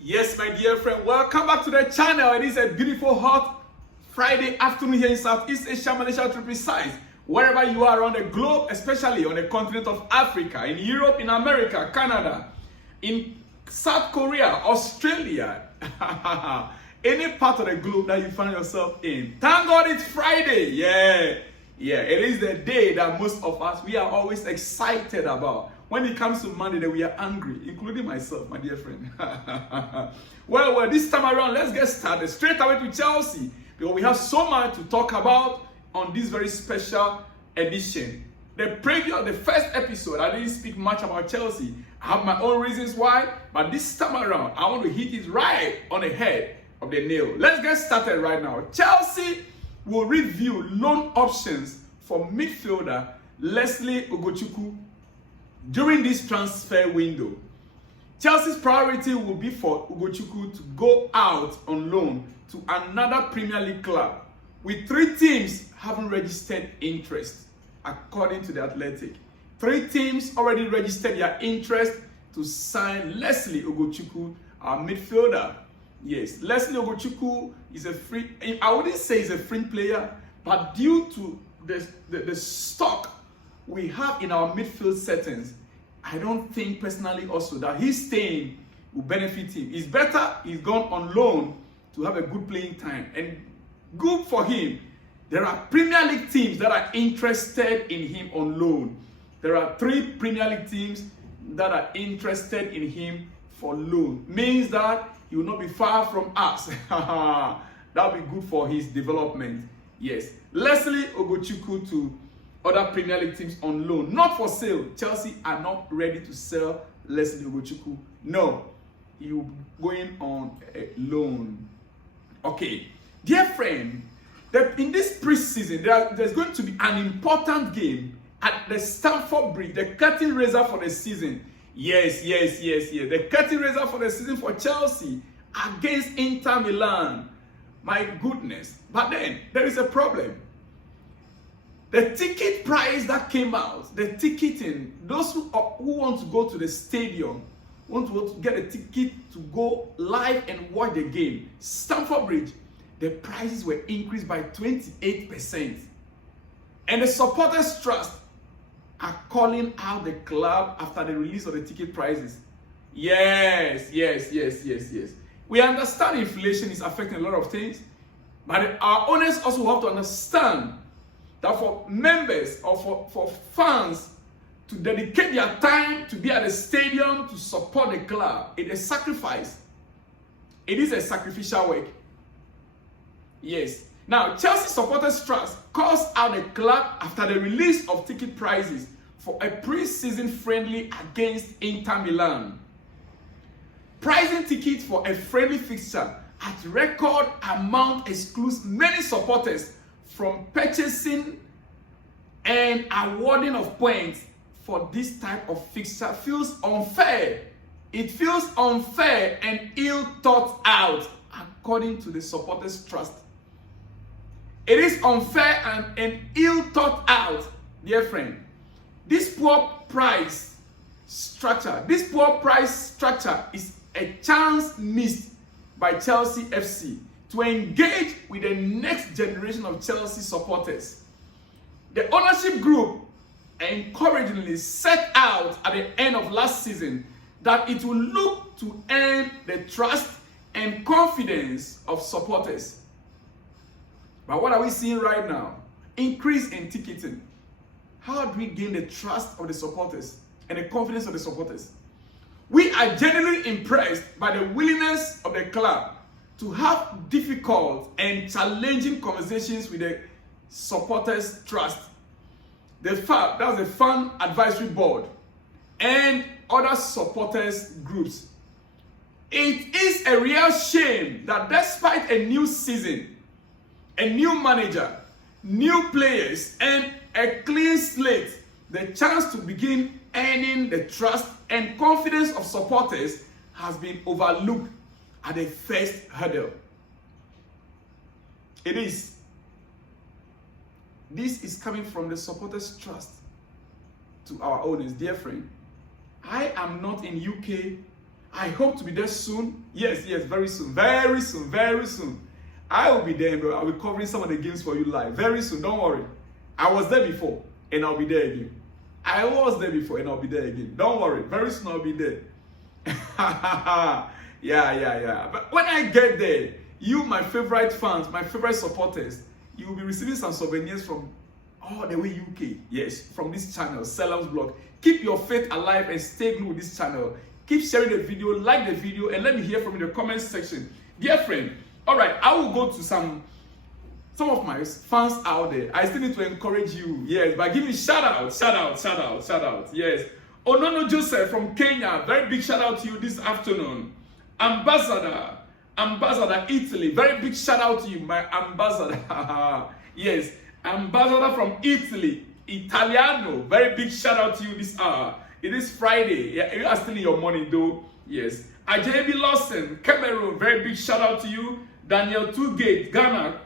Yes, my dear friend, welcome back to the channel. It is a beautiful, hot Friday afternoon here in Southeast Asia, Malaysia to be precise. Wherever you are around the globe, especially on the continent of Africa, in Europe, in America, Canada, in South Korea, Australia, any part of the globe that you find yourself in. Thank God it's Friday. Yeah, it is the day that most of us, we are always excited about. When it comes to Monday, that we are angry, including myself, my dear friend. well, this time around, let's get started straight away to Chelsea, because we have so much to talk about on this very special edition. The preview of the first episode, I didn't speak much about Chelsea. I have my own reasons why, but this time around, I want to hit it right on the head of the nail. Let's get started right now. Chelsea will review loan options for midfielder Lesley Ugochukwu during this transfer window. Chelsea's priority will be for Ugochukwu to go out on loan to another Premier League club, with 3 teams having registered interest, according to The Athletic. 3 teams already registered their interest to sign Lesley Ugochukwu, our midfielder. Yes, Lesley Ugochukwu is a free, I wouldn't say he's a free player, but due to the stock we have in our midfield settings, I don't think personally also that his staying will benefit him. It's better he's gone on loan to have a good playing time, and good for him. There are Premier League teams that are interested in him on loan. There are 3 Premier League teams that are interested in him for loan. Means that he will not be far from us. That will be good for his development. Yes, Lesley Ugochukwu to other Premier League teams on loan, not for sale. Chelsea are not ready to sell Lesley Ugochukwu. No, he will be going on a loan. Okay, dear friend, in this preseason, there's going to be an important game at the Stamford Bridge, the curtain raiser for the season. Yes. The curtain raiser for the season for Chelsea against Inter Milan. My goodness. But then, there is a problem. The ticket price that came out, the ticketing, those who want to go to the stadium, want to get a ticket to go live and watch the game, Stamford Bridge, the prices were increased by 28%. And the supporters' trust are calling out the club after the release of the ticket prices. Yes. We understand inflation is affecting a lot of things, but our owners also have to understand that for members or for fans to dedicate their time to be at the stadium to support the club, it is a sacrifice. It is a sacrificial work. Yes. Now, Chelsea supporters' trust calls out the club after the release of ticket prices for a pre-season friendly against Inter Milan. Pricing tickets for a friendly fixture at record amount excludes many supporters from purchasing and awarding of points for this type of fixture. Feels unfair. It feels unfair and ill thought out, according to the supporters' trust. It is unfair and ill thought out, dear friend. This poor price structure is a chance missed by Chelsea FC to engage with the next generation of Chelsea supporters. The ownership group encouragingly set out at the end of last season that it will look to earn the trust and confidence of supporters. But what are we seeing right now? Increase in ticketing. How do we gain the trust of the supporters and the confidence of the supporters? We are genuinely impressed by the willingness of the club to have difficult and challenging conversations with the supporters' trust. That's the Fan Advisory Board and other supporters groups. It is a real shame that despite a new season, a new manager, new players, and a clean slate, the chance to begin earning the trust and confidence of supporters has been overlooked at the first hurdle. This is coming from the supporters' trust to our owners. Dear friend, I am not in UK. I hope to be there soon. Yes, very soon. Very soon, very soon. I will be there, bro. I'll be covering some of the games for you live. Very soon, don't worry. I was there before, and I'll be there again. I was there before, and I'll be there again. Don't worry. Very soon, I'll be there. Yeah. But when I get there, you, my favorite fans, my favorite supporters, you will be receiving some souvenirs from all the way UK. Yes, from this channel, Selam's Blog. Keep your faith alive and stay glued with this channel. Keep sharing the video, like the video, and let me hear from you in the comment section. Dear friend, all right, I will go to some of my fans out there. I still need to encourage you, yes, by giving shout out. Yes. Onono Joseph from Kenya, very big shout out to you this afternoon. Ambassador Italy, very big shout out to you, my ambassador. Yes, ambassador from Italy, Italiano, very big shout out to you this hour. It is Friday. Yeah, you are still in your morning though. Yes. Ajabi Lawson, Cameroon, very big shout out to you. Daniel Tugate, Ghana,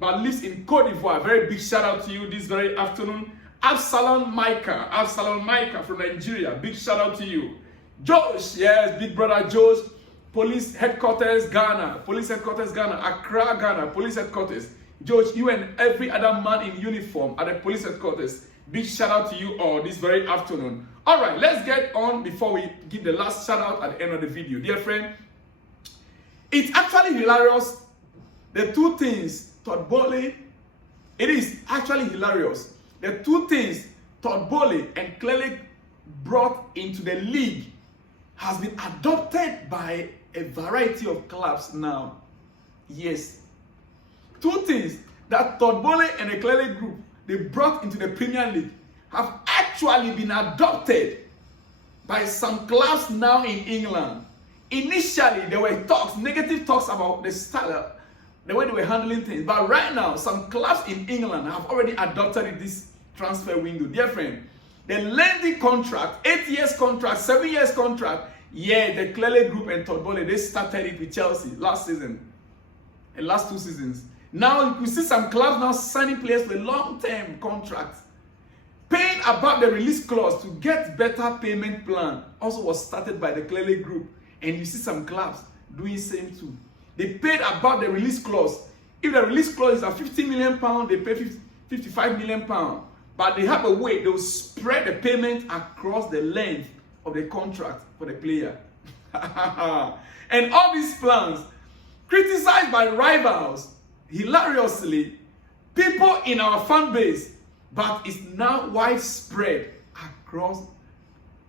but lives in Cote d'Ivoire, very big shout out to you this very afternoon. Absalom Micah from Nigeria, big shout out to you. Josh, yes, big brother Josh, Police Headquarters Ghana, Accra, Ghana, Police Headquarters. Josh, you and every other man in uniform at the Police Headquarters, big shout out to you all this very afternoon. All right, let's get on before we give the last shout out at the end of the video. Dear friend, it's actually hilarious. The two things Todd Bowley, it is actually hilarious. The two things Todd Bowley and Clellick brought into the league has been adopted by a variety of clubs now. Yes. Two things that Todd Bowley and the Clellick group they brought into the Premier League have actually been adopted by some clubs now in England. Initially, there were talks, negative talks about the style, the way they were handling things. But right now, some clubs in England have already adopted this transfer window. Dear friend, the lengthy contract, 8 years contract, 7 years contract, yeah, the Clellick group and Todd Bowley, they started it with Chelsea last season and last 2 seasons. Now, you can see some clubs now signing players with long-term contracts. Paying above the release clause to get better payment plan also was started by the Clellick group. And you see some clubs doing same too. They paid above the release clause. If the release clause is at £50 million, they pay £55 million. But they have a way, they will spread the payment across the length of the contract for the player. And all these plans, criticized by rivals, hilariously, people in our fan base, but it's now widespread across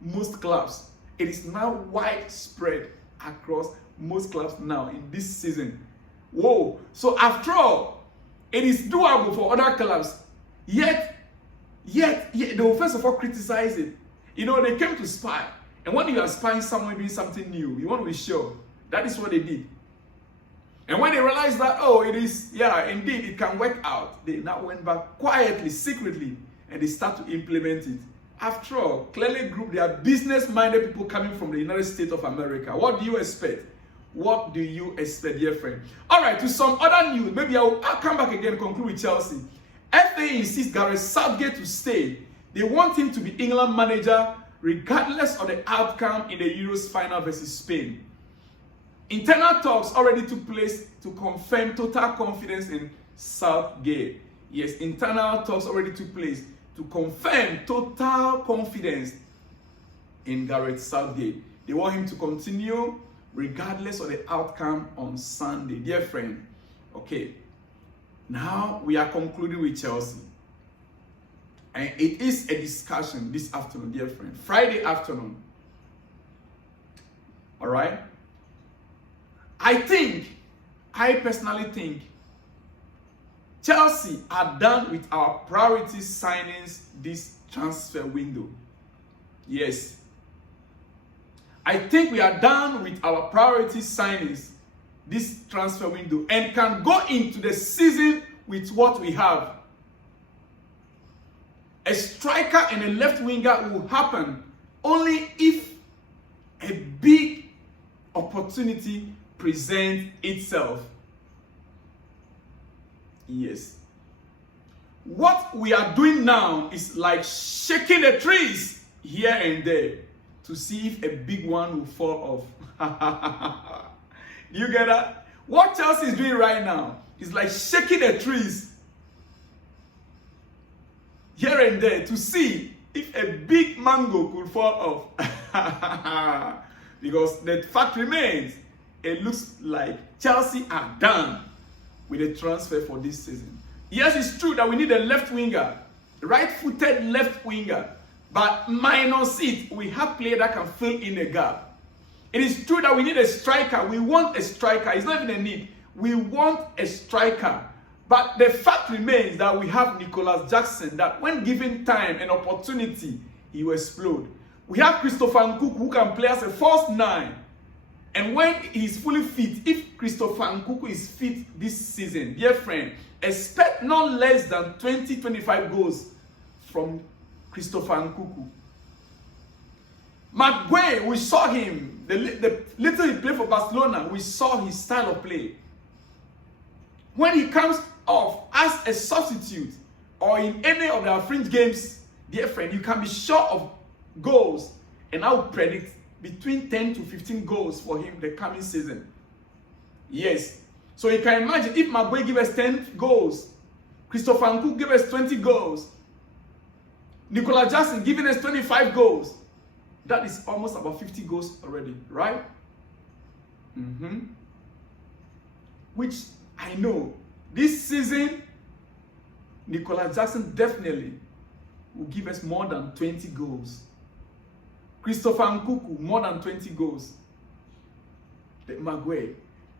most clubs. It is now widespread across most clubs now in this season. Whoa. So after all, it is doable for other clubs. Yet, they will first of all criticize it. You know, they came to spy. And when you are spying someone doing something new, you want to be sure. That is what they did. And when they realized that, oh, it is, yeah, indeed, it can work out, they now went back quietly, secretly, and they start to implement it. After all, Clellick Group, they are business-minded people coming from the United States of America. What do you expect? What do you expect, dear friend? All right, to some other news, maybe I'll come back again and conclude with Chelsea. FA insists Gareth Southgate to stay. They want him to be England manager regardless of the outcome in the Euros final versus Spain. Internal talks already took place to confirm total confidence in Southgate. Yes, internal talks already took place to confirm total confidence in Gareth Southgate. They want him to continue regardless of the outcome on Sunday. Dear friend, okay, now we are concluding with Chelsea. And it is a discussion this afternoon, dear friend. Friday afternoon. All right? I personally think Chelsea are done with our priority signings this transfer window. Yes. I think we are done with our priority signings this transfer window and can go into the season with what we have. A striker and a left winger will happen only if a big opportunity presents itself. Yes. What we are doing now is like shaking the trees here and there to see if a big one will fall You get that? What Chelsea is doing right now is like shaking the trees here and there to see if a big mango could fall off. Because the fact remains, it looks like Chelsea are done with the transfer for this season. Yes, it's true that we need a left winger, right-footed left winger, but minus it, we have players that can fill in the gap. It is true that we need a striker. We want a striker. It's not even a need. We want a striker. But the fact remains that we have Nicholas Jackson, that when given time and opportunity, he will explode. We have Christopher Nkunku, who can play as a false nine. And when he's fully fit, if Christopher Nkunku is fit this season, dear friend, expect not less than 20-25 goals from Christopher Nkunku. Maguire, we saw him, the little he played for Barcelona, we saw his style of play. When he comes off as a substitute or in any of their fringe games, dear friend, you can be sure of goals. And I would predict between 10 to 15 goals for him the coming season. Yes. So you can imagine if Maguire give us 10 goals, Christopher Nkunku give us 20 goals, Nicolas Jackson giving us 25 goals. That is almost about 50 goals already, right? Which I know this season, Nicolas Jackson definitely will give us more than 20 goals. Christopher Nkunku, more than 20 goals. The Maguire.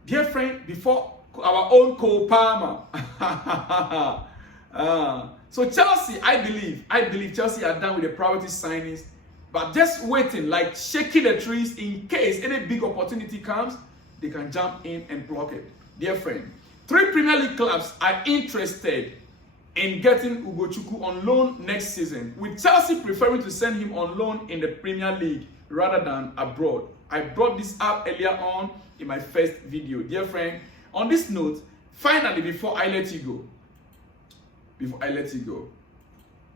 Dear friend, before our own Cole Palmer. So Chelsea, I believe Chelsea are done with the priority signings, but just waiting, like shaking the trees in case any big opportunity comes, they can jump in and block it. Dear friend, 3 Premier League clubs are interested in getting Ugochukwu on loan next season, with Chelsea preferring to send him on loan in the Premier League rather than abroad. I brought this up earlier on in my first video. Dear friend, on this note, finally, before I let you go,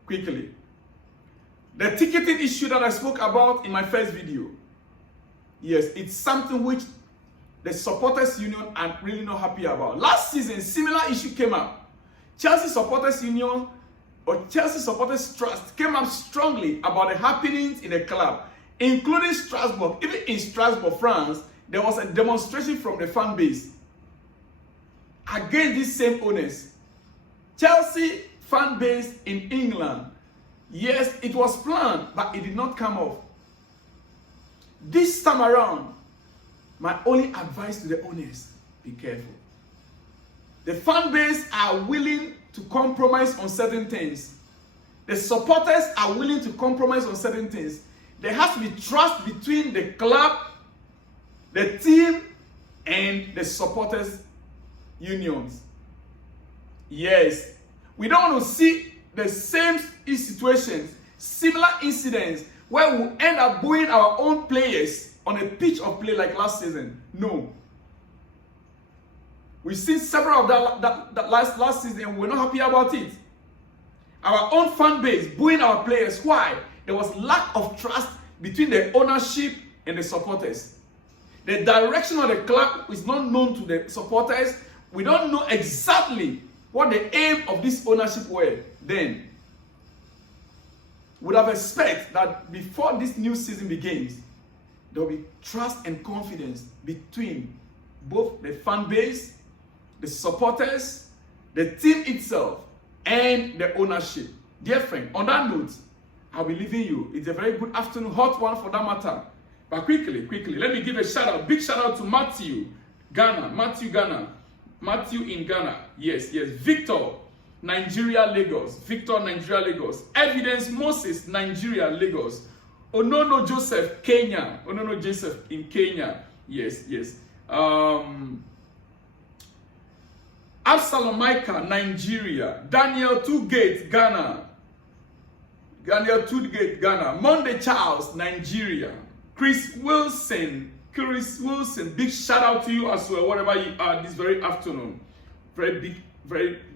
quickly, the ticketing issue that I spoke about in my first video, yes, it's something which the supporters union are really not happy about. Last season, similar issue came up. Chelsea supporters union or Chelsea supporters trust came up strongly about the happenings in the club, including Strasbourg. Even in Strasbourg, France, there was a demonstration from the fan base against these same owners. Chelsea fan base in England, yes, it was planned, but it did not come off. This time around, my only advice to the owners, be careful. The fan base are willing to compromise on certain things. The supporters are willing to compromise on certain things. There has to be trust between the club, the team, and the supporters unions. Yes. We don't want to see the same situations, similar incidents, where we end up booing our own players on a pitch of play like last season. No. We've seen several of that last season and we're not happy about it. Our own fan base booing our players. Why? There was lack of trust between the ownership and the supporters. The direction of the club is not known to the supporters. We don't know exactly what the aim of this ownership were then. Would have expected that before this new season begins, there will be trust and confidence between both the fan base, the supporters, the team itself, and the ownership. Dear friend, on that note, I'll be leaving you. It's a very good afternoon, hot one for that matter. But quickly, let me give a shout out, big shout out to Matthew in Ghana. Yes. Victor, Nigeria, Lagos. Evidence Moses, Nigeria, Lagos. Onono Joseph in Kenya. Yes. Absalom Micah, Nigeria. Daniel Tugate, Ghana. Monday Charles, Nigeria. Chris Wilson, big shout out to you as well, wherever you are this very afternoon. Very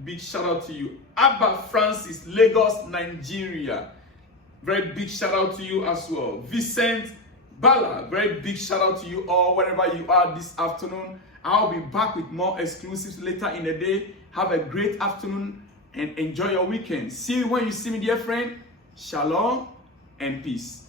big shout out to you. Abba Francis, Lagos, Nigeria. Very big shout out to you as well. Vincent Bala, very big shout out to you all wherever you are this afternoon. I'll be back with more exclusives later in the day. Have a great afternoon and enjoy your weekend. See you when you see me, dear friend. Shalom and peace.